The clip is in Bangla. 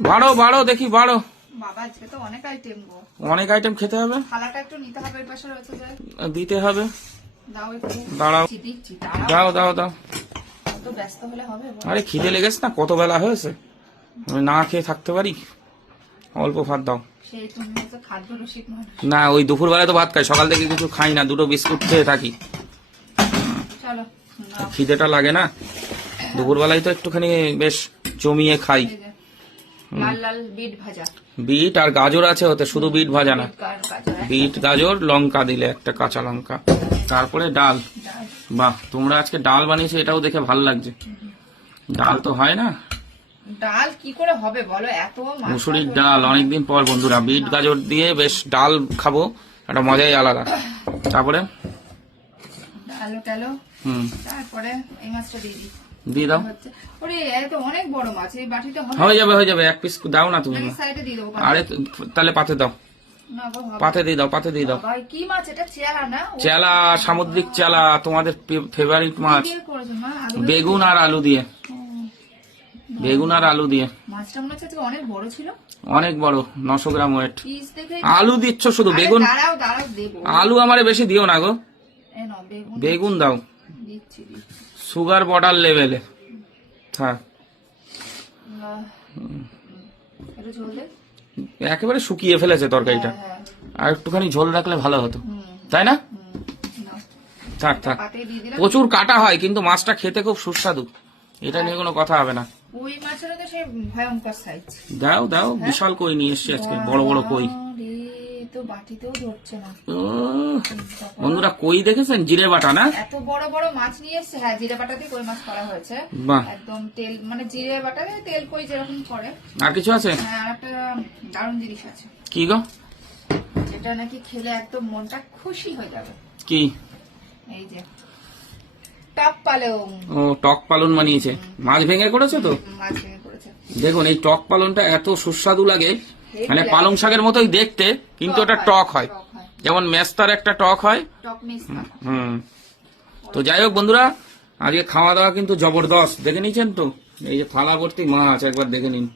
বাড়ো বাড়ো দেখি বাড়ো। বাবা আজকে তো অনেক আইটেম গো। অনেক আইটেম খেতে হবে। থালাটা একটু নিতে হবে, এই পাশে রয়েছে যে। দিতে হবে। দাও একটু। দাঁড়াও দিচ্ছি। দাও দাও দাও। তো ব্যস্ত হলে হবে। আরে খিদে লেগেছে না, কত বেলা হয়েছে, আমি না খেয়ে থাকতে পারি? অল্প ভাত দাও। সেই তুমি তো খাদ্য রসিক মানুষ। না, ওই দুপুর বেলায় তো ভাত খাই, সকাল থেকে কিছু খাই না, দুটো বিস্কুট খেয়ে থাকি। চলো খিদেটা লাগে না, দুপুর বেলায় তো একটুখানি বেশ জমিয়ে খাই। লাল লাল বিট ভাজা। বিট আর গাজর আছে ওতে, শুধু বিট ভাজা না, বিট গাজর লঙ্কা দিলে একটা কাঁচা লঙ্কা, তারপরে ডাল। বাহ, তোমরা আজকে ডাল বানিয়েছো, এটাও দেখে ভালো লাগছে। ডাল তো হয় না। ডাল কি করে হবে বলো, এত মুসুরির ডাল অনেকদিন পর বন্ধুরা, বিট গাজর দিয়ে বেশ ডাল খাবো, একটা মজাই আলাদা। তারপরে ডালো টালো, তারপরে এই মাছটা দিয়ে দিই। দিয়ে দাও। ওরে এত অনেক বড় মাছ, এই বাটিটা হবে? হয়ে যাবে হয়ে যাবে, এক পিস দাও না তুমি। সাইডে দিয়ে দেবো। আরে তাহলে পাতে দাও, না গো হবে। পাতে দিয়ে দাও, পাতে দিয়ে দাও। ভাই কি মাছ এটা? চেলা না? চেলা, সামুদ্রিক চেলা, তোমাদের ফেভারিট মাছ। দিয়ে করেছো মা? বেগুন আর আলু দিয়ে, বেগুন আর আলু দিয়ে। মাছটা মনে হচ্ছে অনেক বড় ছিল। অনেক বড়, 900 গ্রাম ওয়েট। পিস দেখে আলু দিচ্ছ শুধু, বেগুন? দাঁড়াও দাঁড়াও দেবো। আলু আমারে বেশি দিও না গো, এই নাও বেগুন। বেগুন দাও। দিচ্ছি দিচ্ছি। সুগার বর্ডার লেভেলে। হ্যাঁ, একটু ঝোল দে। একেবারে শুকিয়ে ফেলেছে তরকারিটা, হ্যাঁ। আর একটুখানি ঝোল রাখলে ভালো হতো, তাই না? নাও। থাক থাক, পাতে দিয়ে দিলাম। প্রচুর কাটা হয় কিন্তু মাছটা খেতে খুব সুস্বাদু, এটা নিয়ে কোনো কথা হবে না। ওই মাছেরও তো সেই ভয়ঙ্কর সাইজ। দাও দাও, বিশাল কই নিয়ে এসছি আজকে, বড় বড় কই। তো বাটিতেও ধরছে না। বন্ধুরা, কই দেখেছেন? জিরে বাটা না? এত বড় বড় মাছ নিয়ে এসছে। হ্যাঁ, জিরে বাটা দিয়ে কই মাছ করা হয়েছে। বাহ, একদম তেল মানে জিরে বাটা দিয়ে তেল কই যেরকম করে। আর কিছু আছে? হ্যাঁ, আর একটা দারুণ জিনিস আছে, কি গো? যেটা নাকি খেলে একদম মনটা খুশি হয়ে যাবে। কি? এই যে টক পালং। ও, টক পালন বানিয়েছে, মাছ ভেঙে করেছে তো। মাছ ভেঙে করেছে। দেখুন, এই টক পালনটা এত সুস্বাদু লাগে, মানে পালং শাকের মতোই দেখতে, কিন্তু ওটা টক হয়, যেমন মেস্তার একটা টক হয়। টক মেস্তা। তো যাই হোক বন্ধুরা, আজকে খাওয়া দাওয়া কিন্তু জবরদস্ত, দেখে নিয়েছেন তো, এই যে থালা ভর্তি মাছ, একবার দেখে নিন।